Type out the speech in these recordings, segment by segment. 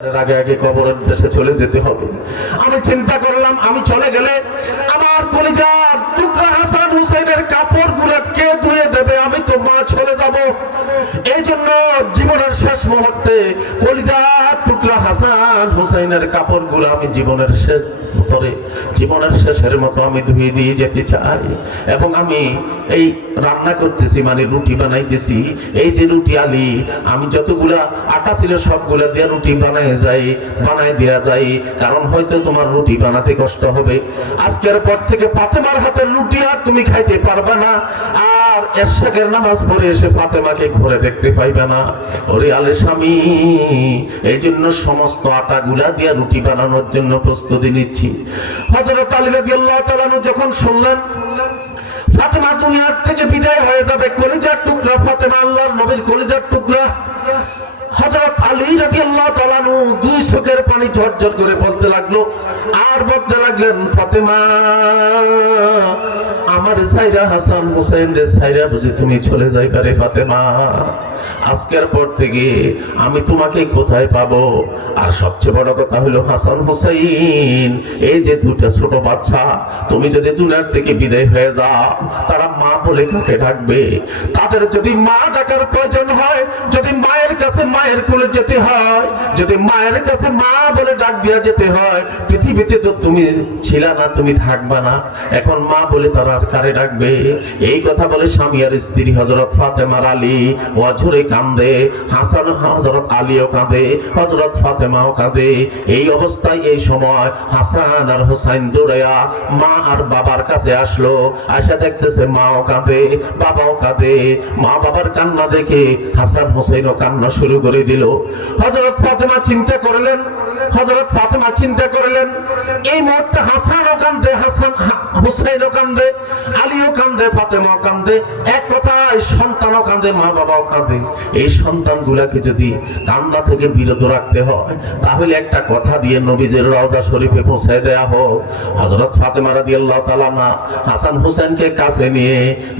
আগে আগে কবরের দেশে চলে যেতে হবে। আমি চিন্তা করলাম, আমি চলে গেলে আমার কলিজার টুকরা হাসান হুসেনের কাপড়গুলো কে ধুয়ে দেবে? আমি তো মা চলে যাব। এই জন্য জীবনের শেষ মুহূর্তে কলিজার হাসান হুসেনের কাপড়গুলো আমি জীবনের শেষ পরে জীবনের শেষের মতো আমি ধুয়ে দিয়ে যেতে চাই। এবং আমি এই রান্না করতেছি মানে রুটি বানাইতেছি। এই যে রুটি আলি, আমি যতগুলা আটা ছিল সবগুলা দিয়ে রুটি বানায় যাই, বানায় দেওয়া যায় কারণ হয়তো তোমার রুটি বানাতে কষ্ট হবে। আজকের পর থেকে ফাতেমার হাতের রুটি আর তুমি খাইতে পারবে না। আর এরশাকের নামাজ পড়ে এসে ফাতেমাকে ঘরে দেখতে পাইবে না। ওরে আলে স্বামী এই জন্য সমস্ত আটাগুলা দিয়ে রুটি বানানোর জন্য প্রস্তুতি নিচ্ছি। হযরত আলী রাদিয়াল্লাহু তাআলা যখন শুনলেন, ফাতেমা দুনিয়ার থেকে বিদায় হয়ে যাবে, কলিজার টুকরা, ফাতেমা আল্লাহর নবীর কলিজার টুকরা। হযরত আলী রাদিয়াল্লাহু তাআলা আনহু দুই চোখের পানি ঝরঝর করে বলতে লাগল, আর বলতে লাগলেন, ফাতেমা আমার সাইরা হাসান হুসাইন রে সাইরা বুঝি তুমি চলে যাইবা রে ফাতেমা। আজকের পর থেকে আমি তোমাকে কোথায় পাবো? আর সবচেয়ে বড় কথা হলো হাসান হুসাইন, এই যে দুটা ছোট বাচ্চা, তুমি যদি দুনিয়ার থেকে বিদায় হয়ে যাও, তারা মা বলে কাকে ডাকবে? তাদের যদি মা ডাকার প্রয়োজন হয়, যদি মায়ের কাছে মায়ের কোলে যেতে হয়, যদি মায়ের কাছে মা বলে ডাক দিয়া যেতে হয়, পৃথিবীতে তো তুমি ছিলা না, তুমি থাকবা না। এখন মা বলে তারা কারে ডাকবে এই কথা বলে স্বামী আর স্ত্রী হজরত ফাতেমার আলী অঝরে কান্দে হাসান হজরত আলীও কাঁদে হজরত ফাতেমাও কাঁদে। এই অবস্থায় এই সময় হাসান আর হোসাইন দৌড়াইয়া মা আর বাবার কাছে আসলো। আশা দেখতেছে মাও কাঁদে, বাবাও কাঁদে। মা বাবার কান্না দেখে হাসান হোসেনও কান্না শুরু করে দিল। হজরত ফাতেমা চিন্তা করলেন হজরত ফাতেমা চিন্তা করলেন, এই মুহূর্তে হাসানও কান্দে, হাসান হুসাইনও কান্দে, আলীও কান্দে, ফাতেমাও কান্দে, এক কথায় সন্তানও কান্দে মা বাবাও কান্দে। এই সন্তানগুলাকে যদি কান্না থেকে বিরত রাখতে হয়, তাহলে একটা কথা দিয়ে নবীজের রওজা শরীফে পৌঁছে দেয়া হোক। হজরত ফাতেমা রাদিয়াল্লাহু তাআলা না, হাসান হোসেনকে কাছে নিয়ে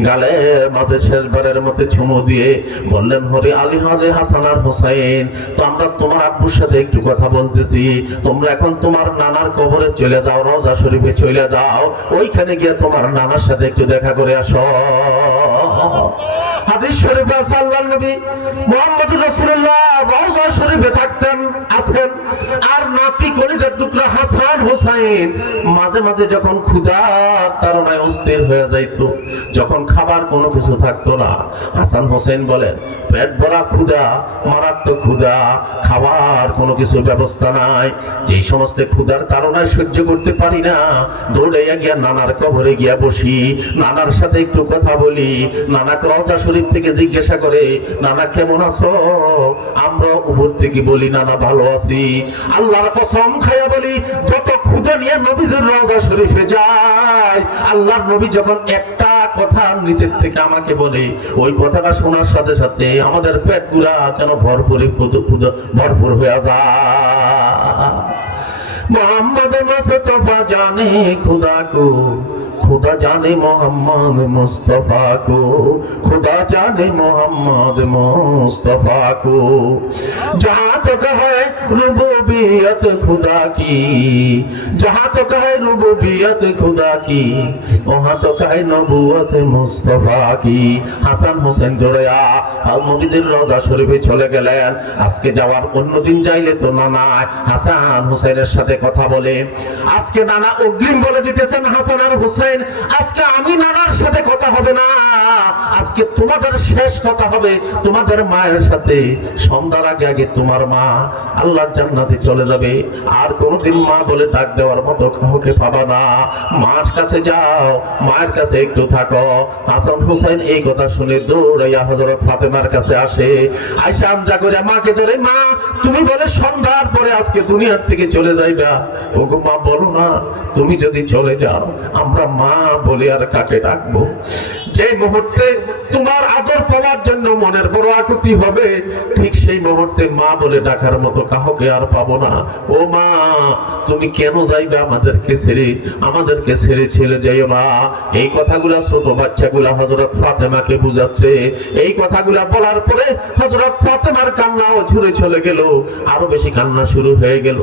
গালে মাঝে শেষবারের মতো চুমু দিয়ে বললেন, হরে আলী, হরে হাসান আর হোসেন তো আমরা তোমার আব্বুর সাথে একটু কথা বলতেছি। তোমরা এখন তোমার নানার কবরে চলে যাও রোজা শরীফে চলে যাও। ওইখানে গিয়ে তোমার নানার সাথে একটু দেখা করে আসো। হাদিস শরীফে আসাল্লাহ নবী মোহাম্মদ রাসূলুল্লাহ রওজা শরীফে থাকতেন। আছেন আর নাতি কলিজার টুকরা হাসান হোসেন মাঝে মাঝে যখন ক্ষুধা তারনায় অস্থির হয়ে যাইত, যখন খাবার কোনো কিছু থাকতো না, হাসান হোসেন বলেন, পেট ভরা ক্ষুধা, মারাত্মক ক্ষুধা, খাবার কোনো কিছু ব্যবস্থা নাই। যে সমস্ত ক্ষুধার তারনায় সহ্য করতে পারি না দৌড়াইয়া গিয়া নানার কবরে গিয়া বসি, নানার সাথে একটু কথা বলি নানা রওজা শরীফ থেকে জিজ্ঞাসা করে, নানা কেমন আছো? আমরা উপর থেকে বলি, নানা ভালো আছি। আল্লাহর কসম খাইয়া বলি, যত খুদে নিয়ে নবীজের রওজা শরীফে যায়, আল্লাহর নবী যখন একটা কথা নিচের থেকে আমাকে বলে, ওই কথাটা শোনার সাথে সাথে আমাদের পেটগুলা যেন ভরপুরে ভরপুর হয়ে যায়। মোহাম্মদ মুস্তফা জানে, খুদা কো जाने मोहम्मद मुस्तफा को खुदा जाने मोहम्मद मुस्तफा को जहाँ तक है रुबूबियत खुदा की जहाँ तक है रुबूबियत खुदा की वहाँ तक है नबुवत मुस्तफा की হাসান হোসেন জোড়া আর নবীদের রোজা শরীফে চলে গেলেন আজকে যাওয়ার অন্যদিন যাইলে তো নানা হাসান হোসেনের সাথে কথা বলে আজকে নানা অগ্রিম বলে দিতেছেন হাসান আর হোসেন আজকে আমি কথা হবে না। আজকে তোমাদের শেষ কথা হবে তোমাদের মায়ের সাথে। সন্ধ্যার আগে আগে তোমার মা আল্লাহর জান্নাতে চলে যাবে। আর কোনোদিন মা বলে ডাক দেওয়ার মতো কাউকে পাবা না। মার কাছে যাও, মায়ের কাছে একটু থাকো। হাসান হোসেন এই কথা শুনে দৌড়াইয়া হজরত ফাতেমার কাছে আসে। আয়সা আমজা করে, মাকে ধরে, মা, তুমি বলে সন্ধ্যার পরে আজকে দুনিয়ার থেকে চলে যাইবা? ওগো মা, বলো না। তুমি যদি চলে যাও, আমরা মা বলে আর কাকে ডাকবো? যে মুহূর্তে তোমার আদর পাওয়ার জন্য মনের বড় আকুতি হবে। ঠিক সেই মুহূর্তে মা বলে ডাকার মতো কাহকে আর পাবো না। ও মা, তুমি কেন যাইবে আমাদেরকে ছেড়ে? আমাদেরকে ছেড়ে ছেড়ে যাইও না। এই কথাগুলা ছোট বাচ্চাগুলা হজরত ফাতেমাকে বুঝাচ্ছে। এই কথাগুলা বলার পরে হজরত ফাতেমার কান্নাও ঝুরে চলে গেল। আরও বেশি কান্না শুরু হয়ে গেল।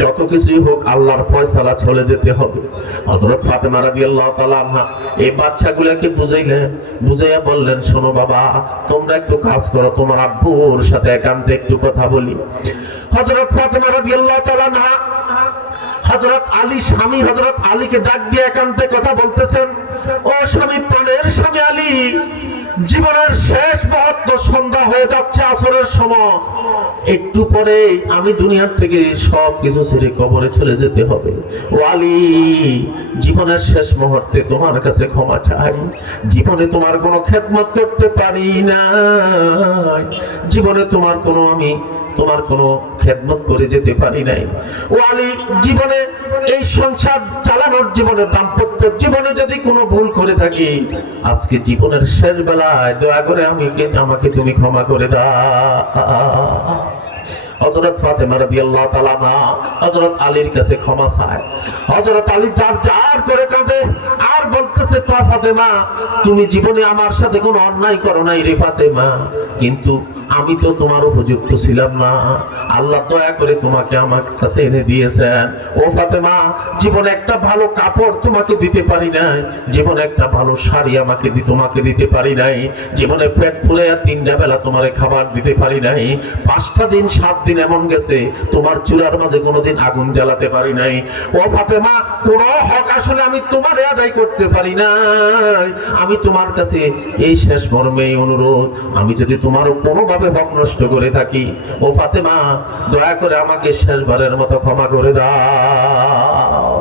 যত কিছুই হোক আল্লাহর ফয়সালা চলে যেতে হবে। হজরত ফাতেমা রাদিয়াল্লাহু তাআলা আনহা এই বাচ্চাগুলাকে বুঝাইলেন, বুঝাইয়া বললেন, শোনো বাবা, তোমরা একটু কাজ করো, তোমার আব্বুর সাথে একান্তে একটু কথা বলি। হজরত ফাতেমা রাদিয়াল্লাহু তাআলা না হজরত আলী স্বামী হজরত আলীকে ডাক দিয়ে একান্তে কথা বলতেছেন, ও স্বামী, প্রাণের স্বামী আলী জীবনের শেষ মুহূর্ত সন্ধ্যা হয়ে যাচ্ছে আসরের সময়। একটু পরে আমি দুনিয়ার থেকে সব কিছু ছেড়ে কবরে চলে যেতে হবে। ওয়ালি, জীবনের শেষ মুহূর্তে তোমার কাছে ক্ষমা চাই। জীবনে তোমার কোনো খেদমত করতে পারি না জীবনে তোমার কোনো আমি তোমার কোনো খেদমত করে যেতে পারি নাই। ও আলী জীবনে এই সংসার চালানোর জীবনে, দাম্পত্য জীবনে যদি কোনো ভুল করে থাকি, আজকে জীবনের শেষ বেলায় দয়া করে আমি আমাকে তুমি ক্ষমা করে দাও। হযরত ফাতেমা রবি আল্লাহ তালা মা হজরত আলীর কাছে ক্ষমা চায়। হজরত আলী চার চার করে কাঁদে আর বলতেছে তা ফাতেমা, তুমি জীবনে আমার সাথে কোনো অন্যায় করো নাই রে ফাতেমা। কিন্তু আমি তো তোমার উপযুক্ত ছিলাম না। আল্লাহ দয়া করে তোমাকে আমার কাছে এনে দিয়েছেন। ও ফাতেমা, জীবনে একটা ভালো কাপড় তোমাকে দিতে পারি নাই। জীবনে একটা ভালো শাড়ি আমাকে তোমাকে দিতে পারি নাই। জীবনে পেট ফুলে আর তিনটা বেলা তোমারে খাবার দিতে পারি নাই। পাঁচটা দিন, সাত দিন এমন গেছে, তোমার চুলার মাঝে কোনোদিন আগুন জ্বালাতে পারি নাই। ও ফাতেমা, কোনো হক আসলে আমি তোমার আদায় করতে পারি না আমি তোমার কাছে এই শেষ মর্মে অনুরোধ, আমি যদি তোমার কোনোভাবে হক নষ্ট করে থাকি, ও ফাতেমা, দয়া করে আমাকে শেষবারের মতো ক্ষমা করে দাও।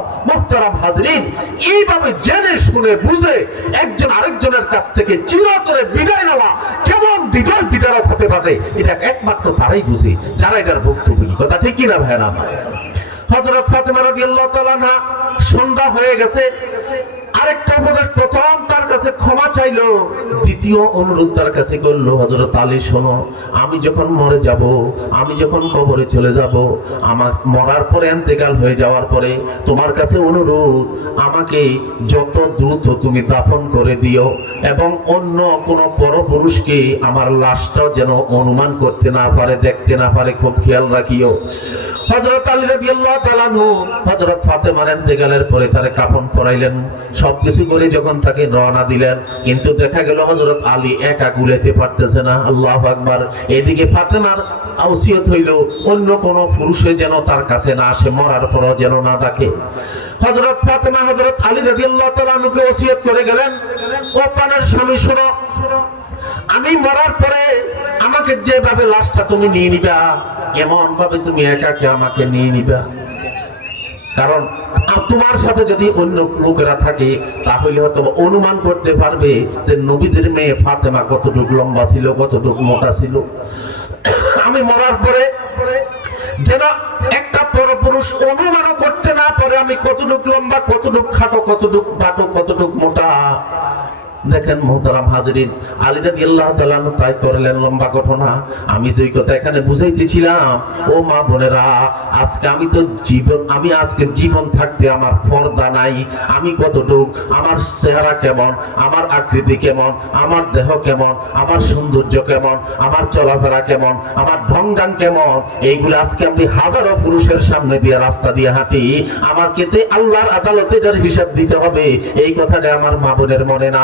হাজরিন জেনে বুঝে একজন আরেকজনের কাছ থেকে বিদায় নেওয়া কেমন হতে পারে, এটা একমাত্র তারাই বুঝে, যারা এটার ভুক্তভোগী। কথা ঠিক কিনা ভাইরা হযরত ফাতেমা রাদিয়াল্লাহু তাআলা সন্ধ্যা হয়ে গেছে। আরেকটা উপদেশ, প্রথম তার কাছে ক্ষমা চাইলো, দ্বিতীয় অনুরোধ তার কাছে করল, হযরত আলী, শোনো, আমি যখন মরে যাব, আমি যখন কবরে চলে যাব, আমার মরার পরে এন্তেকাল হয়ে যাওয়ার পরে তোমার কাছে অনুরোধ, আমাকে যত দ্রুত তুমি দাফন করে দিও এবং অন্য কোনো পরপুরুষকে আমার লাশটা যেন অনুমান করতে না পারে, দেখতে না পারে, খুব খেয়াল রাখিও। হযরত আলী রাদিয়াল্লাহু তাআলা হযরত ফাতেমার ইন্তেকালের পরে তারে কাফন পরাইলেন। সবকিছু করে যখন তাকে রওনা দিলেন, কিন্তু দেখা গেল হজরত আলী একা গুলেতে পারতেছে না। আল্লাহ আকবার। এদিকে ফাতেমার ওসিয়ত হইল, অন্য কোন পুরুষে যেন তার কাছে না আসে, মরার পরও যেন না ডাকে। হজরত ফাতেমা হজরত আলী রাদিয়াল্লাহু তাআলা আনহুকে ওসিয়ত করে গেলেন, ও প্রাণের স্বামী, শোনো, আমি মরার পরে আমাকে যেভাবে লাশটা তুমি নিয়ে নিবা এমন ভাবে তুমি একাকে আমাকে নিয়ে নিবা? কারণ আ- তোমার সাথে যদি অন্য লোকেরা থাকে, তাহলে হয়তো অনুমান করতে পারবে যে নবীদের মেয়ে ফাতেমা কতটুকু লম্বা ছিল, কতটুকু মোটা ছিল। আমি মরার পরে যেন একটা পরপুরুষ অনুমানও করতে না পারে আমি কতটুক লম্বা, কতটুক খাটো, কতটুক বাটো, কতটুক মোটা। দেখেন মোহতারাম হাজরিন, আলী রাদি আল্লাহ তাআলা তাই করলেন লম্বা ঘটনা। আমি যেই কথা এখানে বুঝাইতেছিলাম, ও মা বোনেরা, আজকে আমি তো জীবন, আমি আজকে জীবন থাকতে আমার পর্দা নাই। আমি কতটুক, আমার চেহারা কেমন, আমার আকৃতি কেমন, আমার দেহ কেমন, আমার সৌন্দর্য কেমন, আমার চলাফেরা কেমন, আমার ঢংঢাং কেমন, এইগুলো আজকে আমি হাজারো পুরুষের সামনে দিয়ে রাস্তা দিয়ে হাঁটি আমার কেতে আল্লাহর আদালতে এটার হিসাব দিতে হবে। এই কথাটা আমার মা বোনের মনে না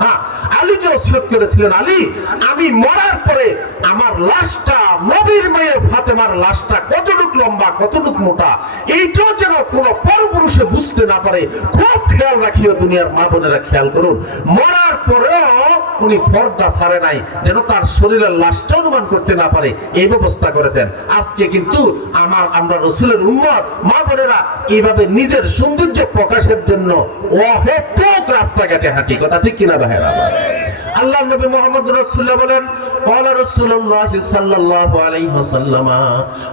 হ্যাঁ খেয়াল করুন। মরার পরেও উনি পর্দা ছাড়ে নাই, যেন তার শরীরের লাশটা অনুমান করতে না পারে। এই ব্যবস্থা করেছেন। আজকে কিন্তু আমার, আমরা রসুলের মা বোনেরা এইভাবে নিজের সৌন্দর্য প্রকাশের জন্য অহেতুক রাস্তাঘাটে হাঁটি কথা ঠিক কিনা ভাইরা আল্লাহ নবী মোহাম্মদ রাসূলুল্লাহ বলেন ক্বালা রাসূলুল্লাহ সাল্লাল্লাহু আলাইহি ওয়াসাল্লাম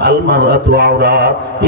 আল মারাতু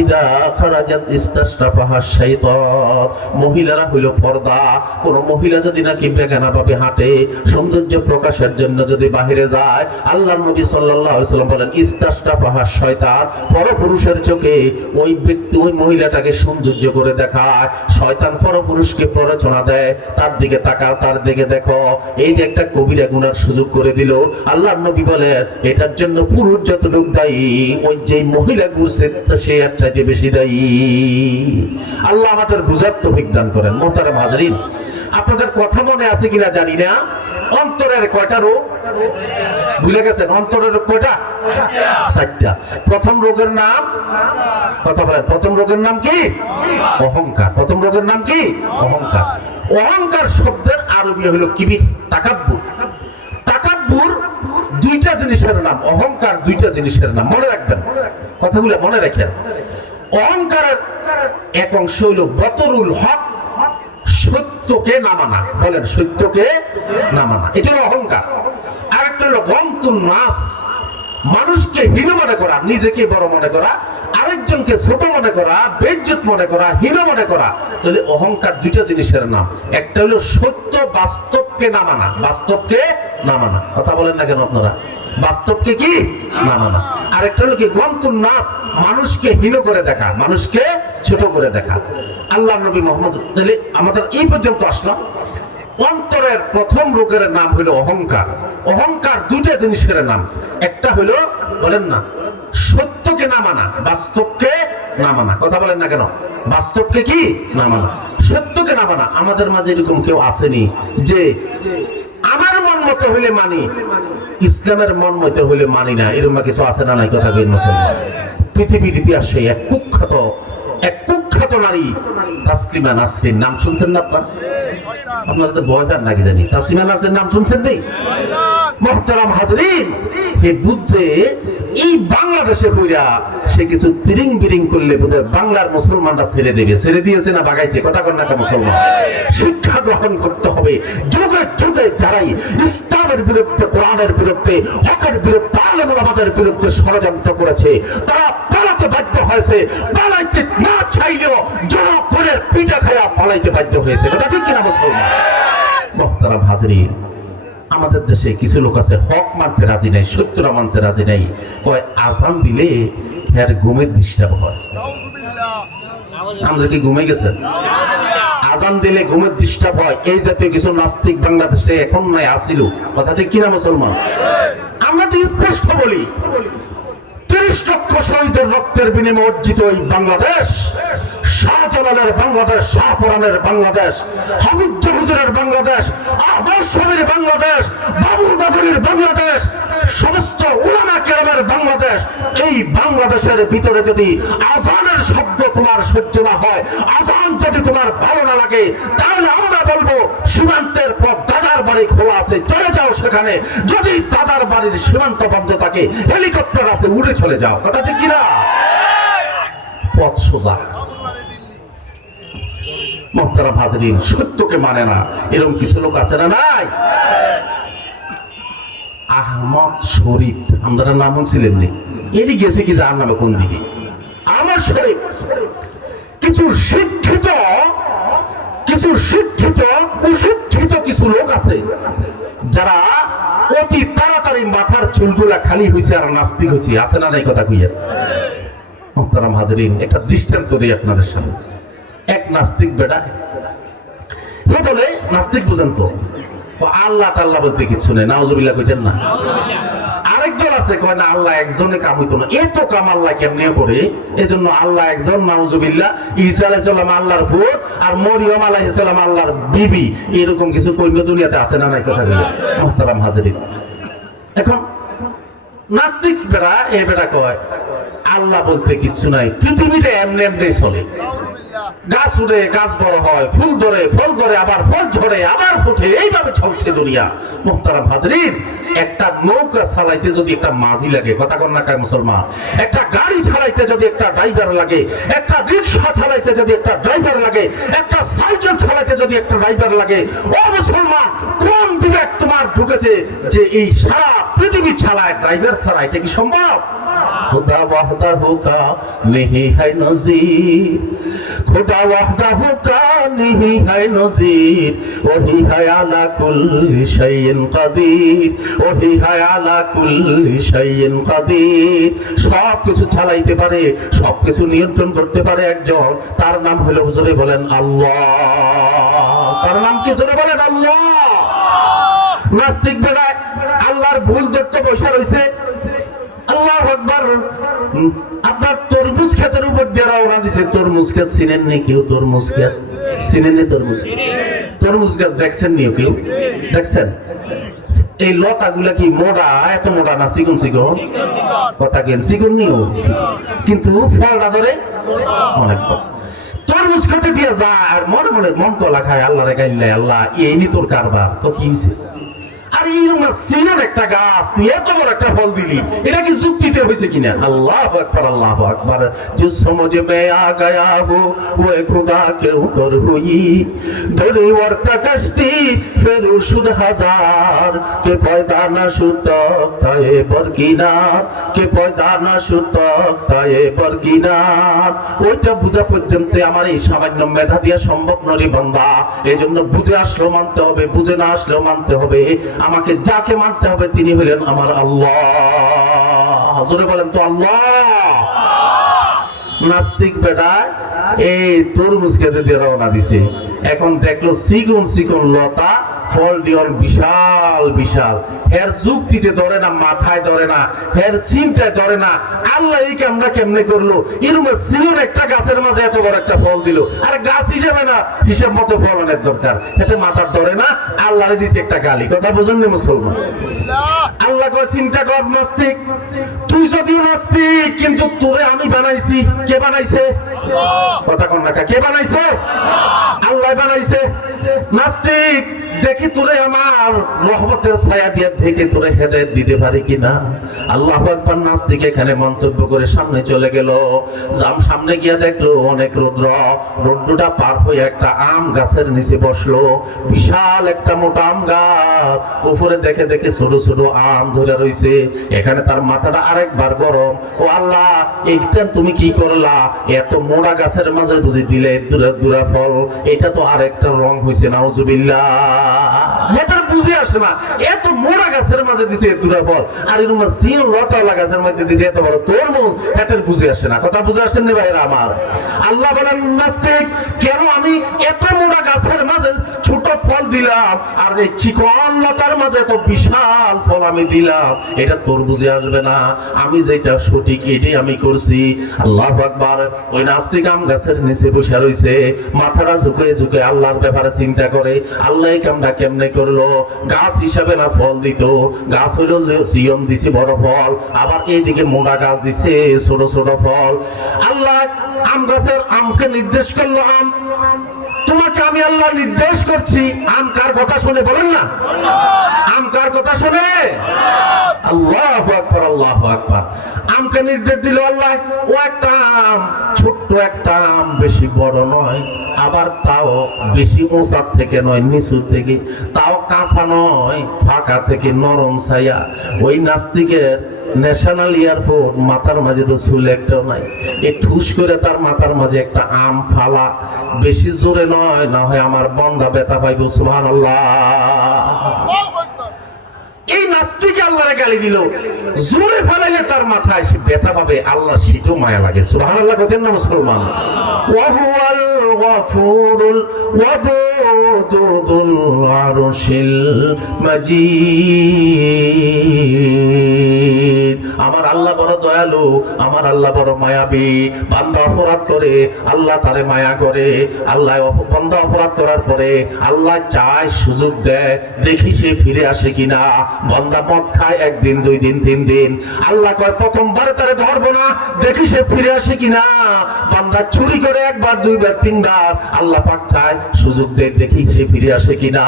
ইদা খারাজাত ইস্তাশরাফাহা শাইতান। মহিলারা হলো পর্দা। কোন মহিলা যদি নাকি বেগানা হাঁটে, সৌন্দর্য প্রকাশের জন্য যদি বাহিরে যায়, আল্লাহ নবী সাল্লাল্লাহু আলাইহি ওয়াসাল্লাম বলেন, ইস্তাশরাফাহা শয়তান পরপুরুষের চোখে ওই ব্যক্তি, ওই মহিলাটাকে সৌন্দর্য করে দেখায়। শয়তান পরপুরুষকে প্ররোচনা দেয়। তার দিকে তাকাও, তার দিকে দেখো। এই যে একটা কবিরা গুনার সুযোগ করে দিল। আল্লাহ নবী বলেন, এটার জন্য পুরুষ যতটুক দায়ী, ওই যে মহিলা ঘুরছে সে আর চাইতে বেশি দায়ী। আল্লাহ আমাদের বুঝার তো বিজ্ঞান করেন। মোহতারাম হাজরিন, আপনাদের কথা মনে আছে কিনা জানি না? অন্তরের কয়টা রোগ? ভুলে গেছেন? অন্তরের কয়টা? চারটা। প্রথম রোগের নাম? কথা বলেন, প্রথম রোগের নাম কি? অহংকার। প্রথম রোগের নাম কি? অহংকার। অহংকার শব্দের আরবি হলো কিবির, তাকাব্বুর। দুইটা জিনিসের নাম, অহংকার দুইটা জিনিসের নাম, মনে রাখবেন। কথাগুলো মনে রাখেন অহংকারের এক অংশ হইল বতরুল হক, সত্যকে নামানা বলেন, সত্যকে নামানা এটা হলো অহংকার। আর একটা হলো গন্তুল মাস মানুষকে হীন মনে করা, নিজেকে বড় মনে করা আরেকজনকে ছোট মনে করা, বেজ্জত মনে করা, হীন মনে করা, তাহলে অহংকার দুইটা জিনিসের নাম। একটা হলো সত্য বাস্তবকে নামানা বাস্তবকে নামানা কথা বলেন না কেন আপনারা? বাস্তবকে কি? নামানা আরেকটা হলো কি? গন্তুল নাস মানুষকে হীন করে দেখা, মানুষকে ছোট করে দেখা। আল্লাহ নবী মোহাম্মদ, তাহলে আমাদের এই পর্যন্ত আসলাম। অন্তরের প্রথম রোগের নাম হলো অহংকার। অহংকার দুইটা জিনিসের নাম। একটা হলো, বলেন না সত্যকে না মানা, বাস্তবকে না মানা। কথা বলেন না কেন? বাস্তবকে কি? না মানা। সত্যকে না মানা। আমাদের মাঝে এরকম কেউ আসেনি যে আমার মন মতো হইলে মানি, ইসলামের মন মতো হইলে মানি না। এরকম কিছু আছে না নাই কথা কই মুসলমান পৃথিবীর ইতিহাসে এক কুখ্যাত এক কুখ্যাত নারী, তাসলিমা নাসরিন। নাম শুনছেন না আপনার? আপনারা তো ভয়টার নাকি জানি। তাসলিমা নাসরিন নাম শুনছেন নেই? মোহতারাম হাজরিন। বুঝছে, এই বাংলাদেশে সে কিছু করলে বোধহয় বাংলার মুসলমানরা ছেড়ে দেবে। ছেড়ে দিয়েছে না বাগাইছে? কথা মুসলমান? শিক্ষা গ্রহণ করতে হবে। যুগে যুগে যারাই ইসলামের বিরুদ্ধে, কোরআনের বিরুদ্ধে, হকের বিরুদ্ধে বিরুদ্ধে ষড়যন্ত্র করেছে, তারা পালাতে বাধ্য হয়েছে। পালাইতে না চাইলেও জনগণের পিঠা খায়া পালাইতে বাধ্য হয়েছে। এটা ঠিক কিনা মুসলমান? আমাদের দেশে কিছু লোক আছে, হক মানতে রাজি নাই সত্যরা মানতে রাজি নাই। কয়, আজান দিলে এর ঘুমের ডিস্টার্ব হয়। আমরা কি ঘুমে গেছেন আজান দিলে ঘুমের ডিস্টার্ব হয়। এই জাতীয় কিছু নাস্তিক বাংলাদেশে এখন নাই, আসিল। কথা ঠিক কিনা মুসলমান? আমরা তো স্পষ্ট বলি, তিরিশ লক্ষ শহীদের রক্তের বিনিময়ে অর্জিত এই বাংলাদেশ শাহজালালের বাংলাদেশ, শাহপুরানের বাংলাদেশ হামিদ হুজুরের বাংলাদেশ শরীর বাংলাদেশ বাবুল নগরীর বাংলাদেশ, সমস্ত উলামা কেরামের বাংলাদেশ। এই বাংলাদেশের ভিতরে যদি আজানের শব্দ তোমার সহ্য না হয়, আজান যদি তোমার ভালো না লাগে, তাহলে আমরা বলব, সীমান্তের পর দাদার বাড়ি খোলা আছে, চলে যাও সেখানে। যদি দাদার বাড়ির সীমান্ত বন্ধ থাকে, হেলিকপ্টার আছে, উড়ে চলে যাও। কথা ঠিক কিনা? পথ সোজা। সত্যকে মানে না। এরকম কিছু লোক আছে না নাই? আহমদ শরীফ আপনারা নাম ছিলেন নি? এটি গেছে কি যার নামে কোন দিকে? শরীফ, কিছু শিক্ষিত কিছু শিক্ষিত, কুশিক্ষিত কিছু লোক আছে, যারা অতি তাড়াতাড়ি মাথার চুলগুলা খালি হয়েছে আর নাস্তিক হয়েছে আছে না নাই কথা কইয়া? মোহতারাম হাজারিন একটা দৃষ্টান্ত দিই আপনাদের সামনে। এক নাস্তিক বেটা। হে বলে, নাস্তিক বুঝেন আল্লাহ টাল্লাহ বলতে কিছু নেই, নাউজুবিল্লাহ কইতেন না। আরেকজন আছে, কয় না, আল্লাহ একজনে কাম হইতো না। এত কাম আল্লাহ কেমনে করে? এজন্য আল্লাহ একজন, নাউজুবিল্লাহ, ঈসা আলাইহিস আল্লাহর পুত আর মরিয়ম আলাইহিস সালাম আল্লাহর বিবি। এরকম কিছু কইম দুনিয়াতে আছে না নাই কথা বলে মুহতারাম হাজিরিন। এখন, নাস্তিক বেড়া এ বেড়া কয়, আল্লাহ বলতে কিচ্ছু নাই। পৃথিবীটা এমনি এমনি চলে। গাছ উড়ে, গাছ বড় হয়, ফুল ধরে, ফল ধরে, আবার ফল ঝরে, আবার ফুটে, এইভাবে চলছে দুনিয়া। মোহতারা ভাজরিন একটা নৌকা চালাইতে যদি একটা মাঝি লাগে, কথা কর না মুসলমান? একটা গাড়ি চালাইতে যদি একটা ড্রাইভার লাগে, একটা রিক্সা চালাইতে যদি একটা ড্রাইভার লাগে, একটা সাইকেল চালাইতে যদি একটা ড্রাইভার লাগে, ও মুসলমান বিবেক তোমার ঢুকেছে যে এই সারা পৃথিবী ড্রাইভার ছাড়া এটা কি সম্ভব? হাই নজির। হাই নজির। ওহি হাই আলা কুল্লি শাইইন কাদির। ওহি হাই আলা কুল্লি শাইইন কাদির। সব কিছু চালাইতে পারে, সব কিছু নিয়ন্ত্রণ করতে পারে একজন। তার নাম হলো হুজুরে বলেন আল্লাহ। তার নাম কি? বলেন আল্লাহ। নাস্তিক বেলায় আল্লাহর ভুল ধরতে বসে রয়েছে। আল্লাহ আকবার। উম, আপনার তরমুজ ক্ষেতের উপর দিয়ে রওনা দিছে। তরমুজ ক্ষেত চিনেন নি কেউ? তরমুজ ক্ষেত? চিনেন নি তরমুজ? তরমুজ গাছ দেখছেন নি কেউ? দেখছেন? এই লতা গুলা কি মোটা? এত মোটা না? চিকন চিকন? কথা কেন? চিকন নিও? কিন্তু ফলটা ধরে অনেক তরমুজ খেতে দিয়ে যা আর মনে মনে মন কলা খায় আল্লাহ রে গাইলে আল্লাহ এই নি তোর কারবার। কি হয়েছে আর এইরকম সিনের একটা গাছ এত বড় একটা ফল দিলি। এটা কি যুক্তিতে হয়েছে কিনা? আল্লাহ আকবার আল্লাহ আকবার। যে মে আ গয়া ধরে ফের হাজার। কে পয়দা না সুতক কে পয়দা না সুতক ওইটা বুঝা পর্যন্ত আমার এই সামান্য মেধা দিয়া সম্ভব নরে বান্দা। এজন্য বুঝে আসলেও মানতে হবে, বুঝে না আসলেও মানতে হবে। আমাকে যাকে মানতে হবে তিনি হলেন আমার আল্লাহ। বলেন তো আল্লাহ। নাস্তিক বেটা এই তরমুজ খেতে দিয়ে রওনা দিছে, এখন দেখল সিগুন সিগুন লতা, ফল দিয়ন বিশাল বিশাল। এর যুক্তিতে ধরে না, মাথায় ধরে না এর চিন্তায় ধরে না, আল্লাহ এই কামটা কেমনে করল? এরকম সিগুন একটা গাছের মাঝে এত বড় একটা ফল দিল। আর গাছ হিসেবে না, হিসাব মতো ফল ফলনের দরকার। এতে মাথার ধরে না, আল্লাহরে দিছে একটা গালি। কথা বুঝুন মুসলমান? আল্লাহ কয়, চিন্তা কর নাস্তিক। তুই যদিও নাস্তিক, কিন্তু তোরে আমি বানাইছি। কে বানাইছে? কথা কন না কে বানাইছে? আল্লাহ বানাইছে। নাস্তিক, দেখি তোরে আমার রহমতের ছায়া দিয়ে ঢেকে তোরে হেদায়েত দিতে পারি কিনা? আল্লাহ আকবার নাস্তিক এখানে মন্তব্য করে সামনে চলে গেল। জাম সামনে গিয়ে দেখল অনেক রৌদ্র। রৌদ্রটা পার হয়ে একটা আম গাছের নিচে বসল। বিশাল একটা মোটা আম গাছ। উপরে দেখে দেখে ছোট ছোট আম ধরে রইছে। এখানে তার মাথাটা আরেকবার গরম। ও আল্লাহ, এইটা তুমি কি করলা? এত মোড়া গাছের মাঝে বুঝি দিলে দূরা দূরা ফল। এটা তো আরেকটা রং হয়েছে বুঝে আসে না। এত মোড়া গাছের মাঝে দিছে দূরা ফল। আর গাছের দিছে এত বড় এত বুঝে আসে না। কথা বুঝে আসেন না ভাইরা আমার। আল্লাহ বলেন, নাস্তিক, কেন আমি এত মোড়া গাছের মাঝে ফল দিলাম, আর এই চিকন লতার মাঝে এত বিশাল ফল আমি দিলাম, এটা তোর বুঝে আসবে না। আমি যেটা সঠিক এটাই আমি করছি। আল্লাহ আকবার, ওই নাস্তিক আম গাছের নিচে বসে রইছে, মাথাটা ঝুঁকে ঝুঁকে আল্লাহর ব্যাপারে চিন্তা করে, আল্লাহ কামটা কেমনে করল? গাছ হিসাবে না ফল দিত? গাছ হইল সিয়ন দিছে বড় ফল, আবার এইদিকে মোটা গাছ দিছে ছোট ছোট ফল। আল্লাহ আম গাছের আমকে নির্দেশ করল আম। আমি আল্লাহ নির্দেশ করছি, আম কার কথা শুনে বলেন না? আম কার কথা শুনে? আল্লাহ আকবার আমকে নির্দেশ দিল আল্লাহ, ও একটা আম, ছোট্ট একটা আম, বেশি বড় নয়, আবার তাও বেশি মোসার থেকে নয়, নিচু থেকে, তাও কাঁচা নয়, ফাঁকা থেকে নরম ছায়া। ওই নাস্তিকের ন্যাশনাল এয়ারপোর্ট মাথার মাঝে তো চুল একটাও নাই। এই ঠুস করে তার মাথার মাঝে একটা আম, ফালা, বেশি জোরে নয়, না হয় আমার বন্ধা বেতা পাইব সুহান এই নাস্তিকে আল্লাহরে গালি দিল। জোরে ফেলাইলে তার মাথায় সে ব্যথা পাবে। আল্লাহ সেটাও মায়া লাগে। সুহান আল্লাহ কথা না মুসলমান? ওয়াহুয়াল ওয়াদুদুল আরশিল মাজিদ। আমার আল্লাহ বড় দয়ালু, আমার আল্লাহ বড় মায়াবী। বান্দা অপরাধ করে, আল্লাহ তারে মায়া করে। আল্লাহ বান্দা অপরাধ করার পরে আল্লাহ চায় সুযোগ দেয়, দেখি সে ফিরে আসে কিনা। বান্দা পথ খায়, একদিন, দুই দিন, তিন দিন। আল্লাহ কয়, প্রথমবারে তারে ধরবো না। দেখি সে ফিরে আসে কিনা। বান্দা চুরি করে একবার, দুইবার, তিনবার আল্লাহ পাক চায়, সুযোগ দেয়, দেখি সে ফিরে আসে কিনা।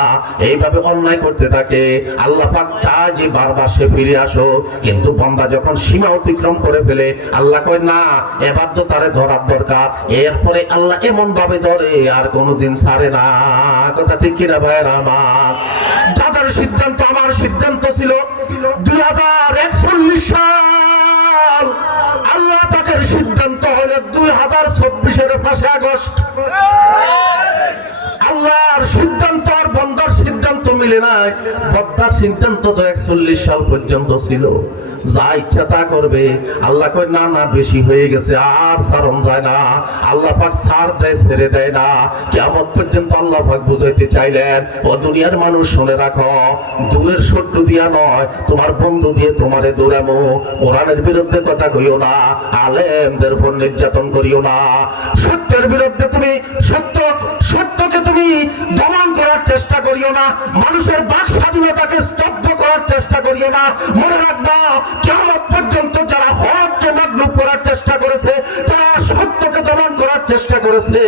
এইভাবে অন্যায় করতে থাকে। আল্লাহ পাক চায় যে বারবার সে ফিরে আসো কিন্তু বান্দা যখন সীমা অতিক্রম করে ফেলে, আল্লাহ কয়, না, এবার তো তারে ধরার দরকার। এরপরে আল্লাহ এমন ভাবে ধরে, আর কোনোদিন ছাড়ে না। কথা ঠিক কিনা ভাইয়ের আমার? যাদের সিদ্ধান্ত, আমার সিদ্ধান্ত ছিল দুই হাজার একচল্লিশ সাল আল্লাহ তাকে সিদ্ধান্ত হলো দুই হাজার চব্বিশের পাঁচ আগস্ট। আল্লাহর সিদ্ধান্ত মিলে নাই। সিদ্ধান্ত তো একচল্লিশ সাল পর্যন্ত ছিল। যা ইচ্ছা তা করবে। আল্লাহ কয়, না না, বেশি হয়ে গেছে। আর সারম যায় না। আল্লাহ পাক সার দেয়, ছেড়ে দেয় না। কেমন পর্যন্ত আল্লাহ পাক বুঝাইতে চাইলেন, ও দুনিয়ার মানুষ, শুনে রাখো। দূরের শত্রু দিয়া নয়, তোমার বন্ধু দিয়ে তোমারে দৌড়ামো। কোরআনের বিরুদ্ধে কথা কইও না। আলেমদের উপর নির্যাতন করিও না। সত্যের বিরুদ্ধে তুমি সত্য দমন করার চেষ্টা করিও না। মানুষের বাক স্বাধীনতাকে স্তব্ধ করার চেষ্টা করিও না। মনে রাখবা কেমন পর্যন্ত যারা হককে মাগলুব করার চেষ্টা করেছে, তারা সত্যকে দমন করার চেষ্টা করেছে।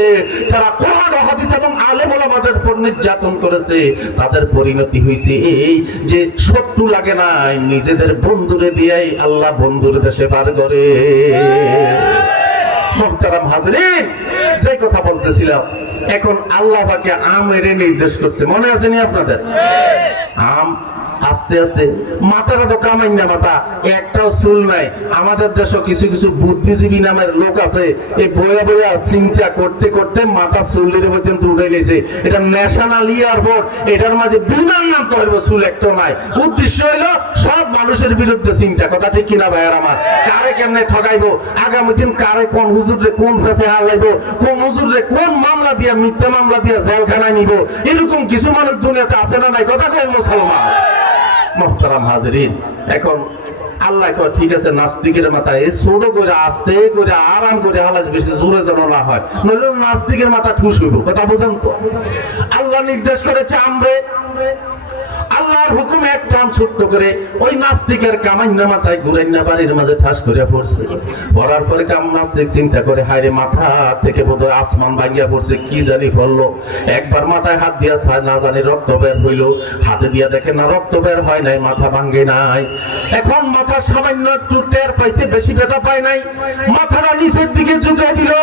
যারা কোরআন, হাদিস এবং আলেম ওলামাদের উপর নির্যাতন করেছে, তাদের পরিণতি হয়েছে এই যে শত্রু লাগে নাই। নিজেদের বন্ধুরে দিয়েই আল্লাহ বন্ধুর দেশে পার করে। মোহতারাম হাজরিন যে কথা বলতেছিলাম এখন আল্লাহ পাকে আমের নির্দেশ করছে। মনে আছে নি আপনাদের? আম আস্তে আস্তে মাথাটা তো কামাই না মাথা, একটাও চুল নাই। আমাদের দেশে কিছু কিছু বুদ্ধিজীবী নামের লোক আছে, এই বইয়া বইয়া চিন্তা করতে করতে মাথা চুলের পর্যন্ত উঠে গেছে। এটা ন্যাশনাল এয়ারপোর্ট এটার মাঝে বিমান নাম তো হইব, চুল একটাও নাই। উদ্দেশ্য হইল সব মানুষের বিরুদ্ধে চিন্তা, কথা ঠিক কিনা ভাইয়ার আমার? কারে কেমনে ঠগাইবো? আগামী দিন কারে কোন হুজুরে কোন ফেসে হালাইবো কোন হুজুরে কোন মামলা দিয়া, মিথ্যা মামলা দিয়া জেলখানায় নিব? এরকম কিছু মানুষ দুনিয়াতে আছে না নাই? কথা কয় মুসলমান। মোহতারাম হাজরিন। এখন আল্লাহ কয়, ঠিক আছে, নাস্তিকের মাথায় এই ছোট করে আস্তে করে আরাম করে হালাজ বেশি জোরে যেন না হয়। নাস্তিকের মাথা ঠুস হইব। কথা বোঝান তো? আল্লাহ নির্দেশ করেছে, আমরে আল্লাহর হুকুমে এক টান ছোট্ট করে ওই নাস্তিকের কামাইনা মাথায় ঘুরাইনা বাড়ির মাঝে ঠাস করে পড়ছে। পড়ার পরে কাম নাস্তিক চিন্তা করে, হায়রে মাথা থেকে বোধহয় আসমান ভাঙ্গিয়া পড়ছে, কি জানি পড়ল একবার মাথায় হাত দিয়া ছায় না জানি রক্ত বের হইল। হাতে দিয়া দেখে না রক্ত বের হয় নাই, মাথা ভাঙ্গে নাই। এখন মাথা সামান্য একটু টের পাইছে, বেশি ব্যথা পায় নাই। মাথাটা নিচের দিকে ঝুঁকে দিল,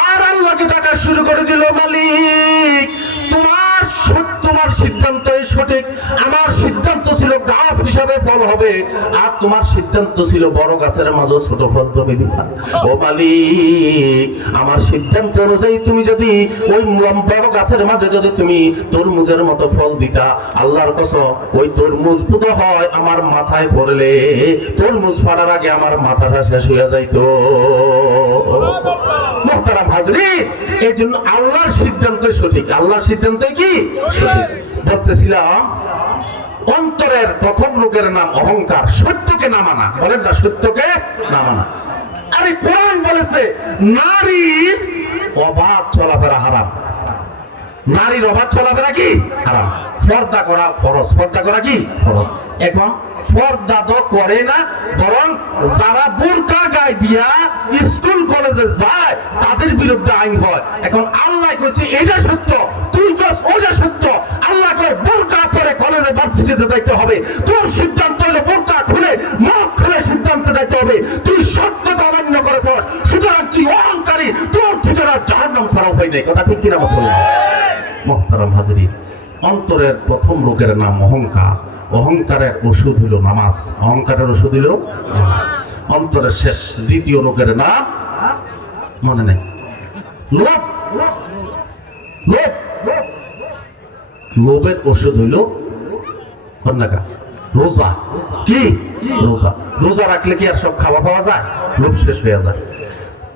আর আল্লাহকে ডাকা শুরু করে দিল মালিক। তোমার সিদ্ধান্তই সঠিক আমার সিদ্ধান্ত হিসাবে ফল হবে। আর তোমার সিদ্ধান্ত ছিল বড় গাছের মাঝে ছোট ফল তুমি ও মালিক, আমার সিদ্ধান্ত অনুযায়ী তুমি যদি ওই বড় গাছের মাঝে যদি তুমি তরমুজের মতো ফল দিতা, আল্লাহর কসম, ওই তরমুজ পুতো হয় আমার মাথায় পড়লে, তরমুজ ফাড়ার আগে আমার মাথাটা শেষ হয়ে যাইতো। মোহতারাম হাজরি এই জন্য আল্লাহর সিদ্ধান্ত সঠিক। আল্লাহর সিদ্ধান্ত কি? সঠিক। বলতেছিলাম অন্তরের প্রথম রোগের নাম অহংকার। সত্যকে না মানা। বলেন না, সত্যকে না মানা। আরে কোরআন বলেছে, নারীর অবাধ চলাফেরা হারাম। নারীর অবাধ চলাফেরা কি? হারাম। পর্দা করা ফরজ। পর্দা করা কি? ফরজ। এখন পর্দা তো করে না, বরং যারা বোরকা গায়ে দিয়া স্কুল, কলেজে যায়, তাদের বিরুদ্ধে আইন হয়। এখন আল্লাহ কইছে, এটা সত্য। তুই কস ওটা সত্য আল্লাহ কয় বোরকা পরে কলেজে যাইতে হবে। তোর সিদ্ধান্ত হলো বোরকা খুলে মুখ খুলে সিদ্ধান্তে যাইতে হবে। তুই সত্যতা অমান্য করেছ, সুতরাং তুই অহংকারী, তোর ভিতরে জাহান্নাম ছাড়া উপায় নেই। কথা ঠিক কিনা, মুসলমান? মোহতারাম হাজরি অন্তরের প্রথম রোগের নাম অহংকার। অহংকারের ওষুধ হইল নামাজ। অহংকারের ওষুধ হইল নামাজ। অন্তরের শেষ দ্বিতীয় রোগের নাম? মনে নেই। লোভ। লোভ। লোভের ওষুধ হইল কন্যাকা রোজা। কি? রোজা। রোজা রাখলে কি আর সব খাওয়া পাওয়া যায়? লোভ শেষ হয়ে যায়।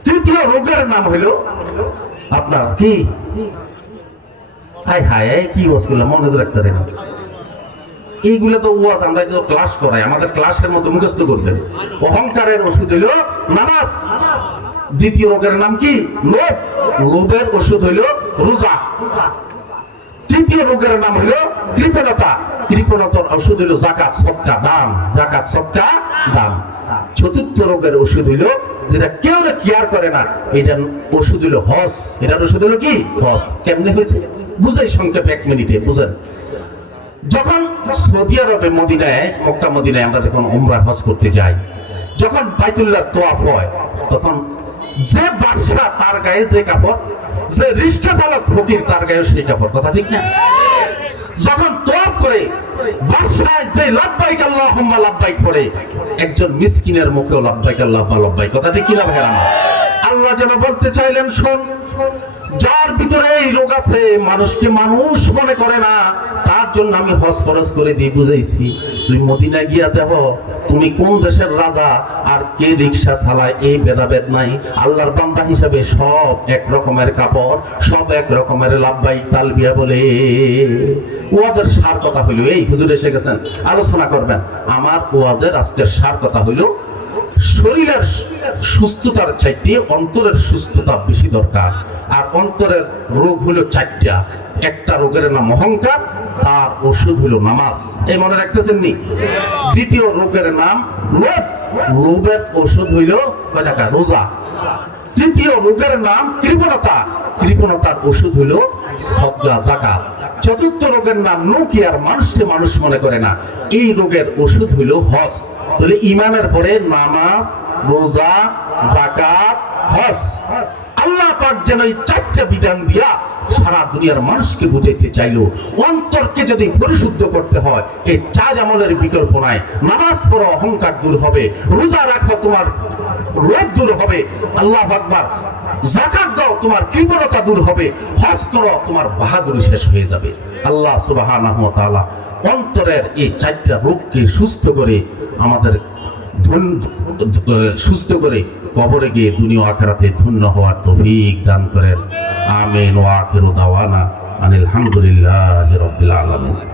তৃতীয় রোগের নাম হইল আপনার কি? হাই হাই কি ওয়াজ করলাম মনে রাখতে তো ওয়াজ, আমরা তো ক্লাস করাই, আমাদের ক্লাসের মতো মুখস্থ করবেন। অহংকারের ওষুধ হইল নামাজ। দ্বিতীয় রোগের নাম কি? লোভ। লোভের ওষুধ হইল রোজা। তৃতীয় রোগের নাম হলো কৃপণতা। কৃপণতার ওষুধ হলো জাকাত, সবকা দাম জাকাত, সবকা দাম চতুর্থ রোগের ওষুধ হইল যেটা কেউ না কেয়ার করে না, এটার ওষুধ হইল হস এটার ওষুধ হলো কি? হস কেমনে হয়েছে? বুঝাই সংক্ষেপে এক মিনিটে, বুঝেন। যখন সৌদি আরবে মদিনায়, মক্কা মদিনায় আমরা যখন উমরা হজ করতে যাই, যখন বাইতুল্লাহ তোয়াফ হয়, তখন যে বাদশা তার গায়ে যে কাপড় যে রিক্সা চালক ফকির, তার গায়ে সেই কাপড়, কথা ঠিক না যখন তোয়াব করে বাসায় যে লাভবাইক আল্লাহ লাভবাইক পড়ে, একজন মিসকিনের মুখেও লাভবাইক, আল্লাহ লাভবাইক, কথা ঠিক কিনা ভাইরা? আল্লাহ যেন বলতে চাইলেন, শোন, যার ভিতরে এই রোগ আছে, মানুষকে মানুষ মনে করে না, তার জন্য আমি হজ ফরজ করে দিয়ে বুঝাইছি, তুই মদিনা গিয়া দেব তুমি কোন দেশের রাজা, আর কে রিক্সা চালায় এই ভেদাভেদ নাই, আল্লাহর বান্দা হিসাবে সব এক রকমের কাপড়, সব এক রকমের লাভবাই তালবিয়া বলে। ওয়াজের সার কথা হইল, এই হুজুর এসে গেছেন, আলোচনা করবেন। আমার ওয়াজের আজকের সার কথা হইল, শরীরের সুস্থতার চাইতে অন্তরের সুস্থতা বেশি দরকার। আর অন্তরের রোগ হলো চারটা। একটা রোগের নাম অহংকার, তার ওষুধ হলো নামাজ। এই মনে রাখতেছেন নি? দ্বিতীয় রোগের নাম লোভ। লোভের ওষুধ হইল কয় টাকা? রোজা। তৃতীয় রোগের নাম কৃপণতা। কৃপণতার ওষুধ হলো সদ্গা, জাকাত। চতুর্থ রোগের নাম নৌকিয়ার, মানুষকে মানুষ মনে করে না। এই রোগের ওষুধ হলো হজ। তাহলে ইমানের পরে নামাজ রোজা জাকাত হজ। আল্লাহ পাক যেন এই চারটা বিধান দিয়া সারা দুনিয়ার মানুষকে বুঝাইতে চাইলো। অন্তরকে যদি পরিশুদ্ধ করতে হয় এই চার আমলের বিকল্প নাই। নামাজ পড়ো, অহংকার দূর হবে। রোজা রাখো, তোমার রোগ দূর হবে। আল্লাহ আকবার। জাকাত দাও, তোমার কৃপণতা দূর হবে। হজ করো, তোমার বাহাদুরি শেষ হয়ে যাবে। আল্লাহ তাআলা অন্তরের এই চারটা রোগকে সুস্থ করে আমাদের সুস্থ করে কবরে গিয়ে দুনিয়া আখেরাতে ধন্য হওয়ার তৌফিক দান করেন। আমিন ওয়া আখিরু দাওয়ানা আনিল হামদুলিল্লাহি রাব্বিল আলামিন।